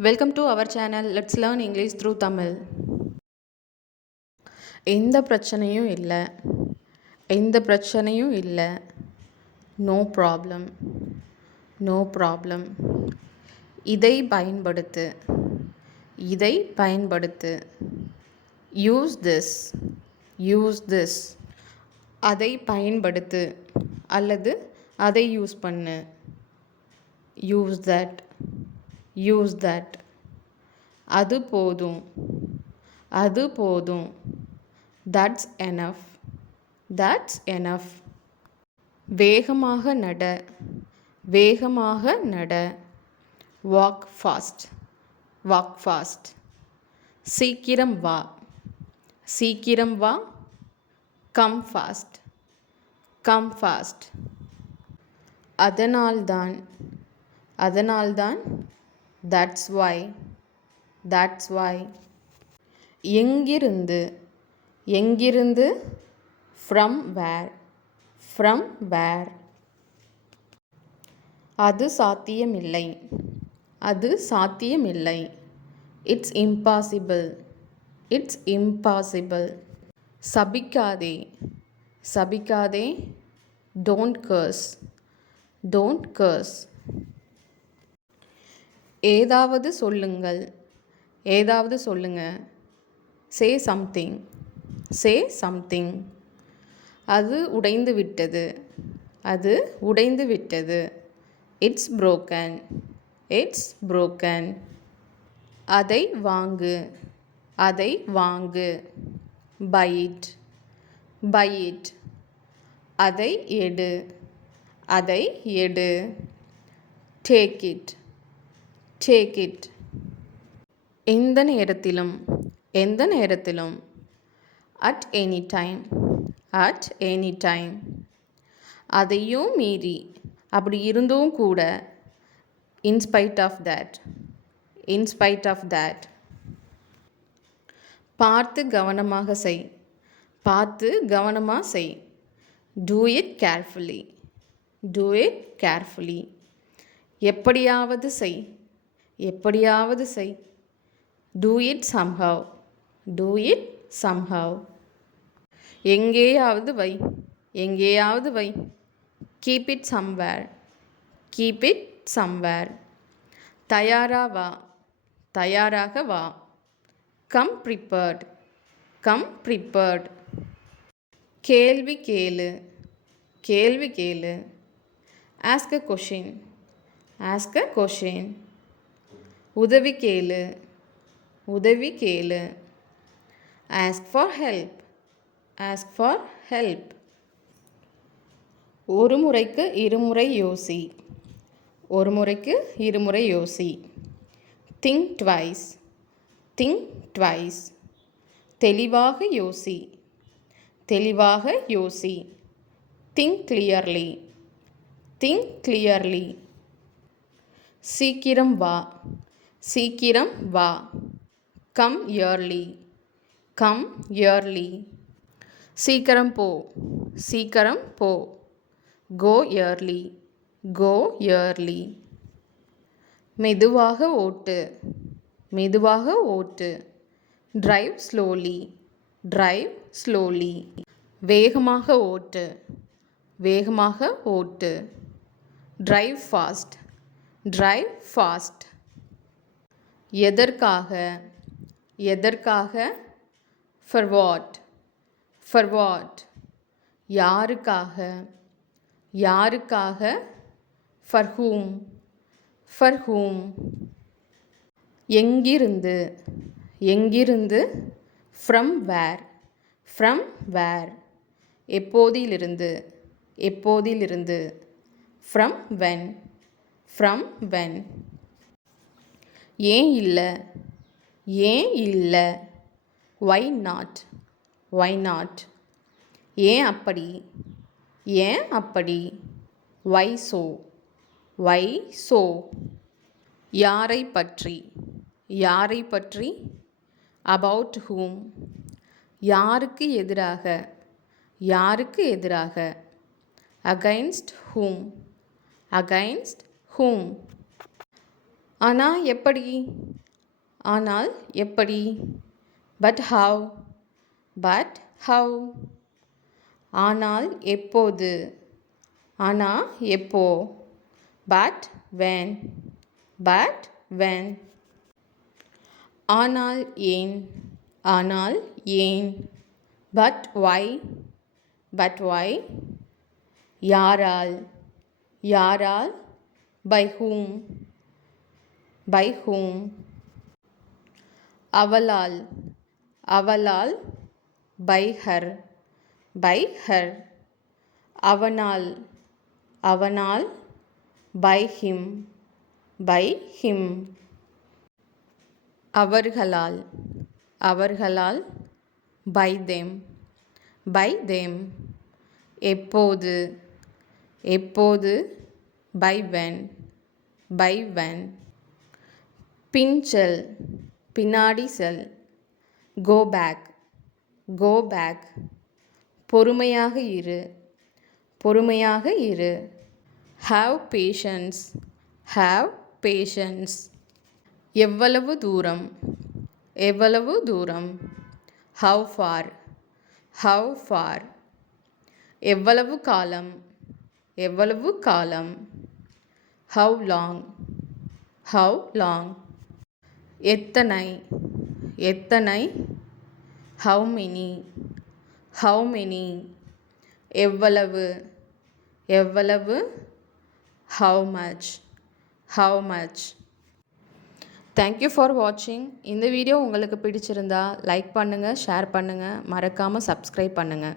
Welcome to our channel let's learn English through Tamil. எந்த பிரச்சனையும் இல்லை, எந்த பிரச்சனையும் இல்லை. No problem, no problem. இதை பயன்படுத்து, இதை பயன்படுத்து. Use this, use this. அதை பயன்படுத்து அல்லது அதை யூஸ் பண்ணு. Use that, use that. அது போதும், அது போதும். That's enough, that's enough. வேகமாக நட, வேகமாக நட. Walk fast, walk fast. சீக்கிரம் வா, சீக்கிரம் வா. Come fast, come fast. அதனால்தான், அதனால்தான். That's why, that's why. எங்கிருந்து, எங்கிருந்து. From where, from where. அது சாத்தியமில்லை, அது சாத்தியமில்லை. It's impossible, it's impossible. சபிக்காதே, சபிக்காதே. Don't curse, don't curse. ஏதாவது சொல்லுங்கள், ஏதாவது சொல்லுங்க. Say something, say something. அது உடைந்து விட்டது, அது உடைந்து விட்டது. It's broken, it's broken. அதை வாங்கு, அதை வாங்கு. buy it, buy it. அதை எடு, அதை எடு. take it, take it. எந்த நேரத்திலும், எந்த நேரத்திலும். at any time, at any time. அதையும் மீறி, அப்படி இருந்தும் கூட. in spite of that, in spite of that. பார்த்து கவனமாக செய், பார்த்து கவனமாக செய். do it carefully, do it carefully. எப்படியாவது செய், எப்படியாவது செய். do it somehow, do it somehow. எங்கேயாவது வை, எங்கேயாவது வை. keep it somewhere, keep it somewhere. தயாரா வா, தயாராக வா. come prepared, come prepared. கேள்வி கேளு, கேள்வி கேளு. ask a question, ask a question. உதவி கேளு, உதவி கேளு. ask for help, ask for help. ஒரு முறைக்கு இருமுறை யோசி, ஒரு முறைக்கு இருமுறை யோசி. think twice, think twice. தெளிவாக யோசி, தெளிவாக யோசி. think clearly, think clearly. சீக்கிரம் வா, சீக்கிரம் வா. come early, come early. சீக்கிரம் போ, சீக்கிரம் போ. go early, go early. மெதுவாக ஓட்டு, மெதுவாக ஓட்டு. drive slowly, drive slowly. வேகமாக ஓட்டு, வேகமாக ஓட்டு. drive fast, drive fast. எதற்காக, எதற்காக. for what, for what. யாருக்காக, யாருக்காக. for whom, for whom. எங்கிருந்து, எங்கிருந்து. from where, from where. எப்போதிலிருந்து, எப்போதிலிருந்து. from when, from when. ஏன் இல்லை, ஏன் இல்லை. why not, why not. ஏன் அப்படி, ஏன் அப்படி. why so, why so. யாரை பற்றி, யாரை பற்றி. about whom. யாருக்கு எதிராக, யாருக்கு எதிராக. against whom, against whom. ஆனால் எப்படி, ஆனால் எப்படி? But how. But how. ஆனால் எப்போது? ஆனா எப்போ? But when. But when. ஆனால் ஏன்? ஆனால் ஏன்? But why. But why. யாரால்? யாரால்? by whom. by whom. அவளால். அவளால் by her. by her. அவனால். அவனால் by him. by him. அவர்களால். அவர்களால் by them. by them. எப்போது? எப்போது by when. by when. பின்செல். பின்னாடி செல். go back. go back. பொறுமையாக இரு. பொறுமையாக இரு. have patience. have patience. எவ்வளவு தூரம்? எவ்வளவு தூரம்? how far. how far. எவ்வளவு காலம்? எவ்வளவு காலம்? how long. how long. எத்தனை? எத்தனை? how many. how many. எவ்வளவு? எவ்வளவு? how much. how much. Thank you for வாட்சிங். இந்த வீடியோ உங்களுக்கு பிடிச்சிருந்தா லைக் பண்ணுங்கள், ஷேர் பண்ணுங்கள், மறக்காமல் சப்ஸ்கிரைப் பண்ணுங்கள்.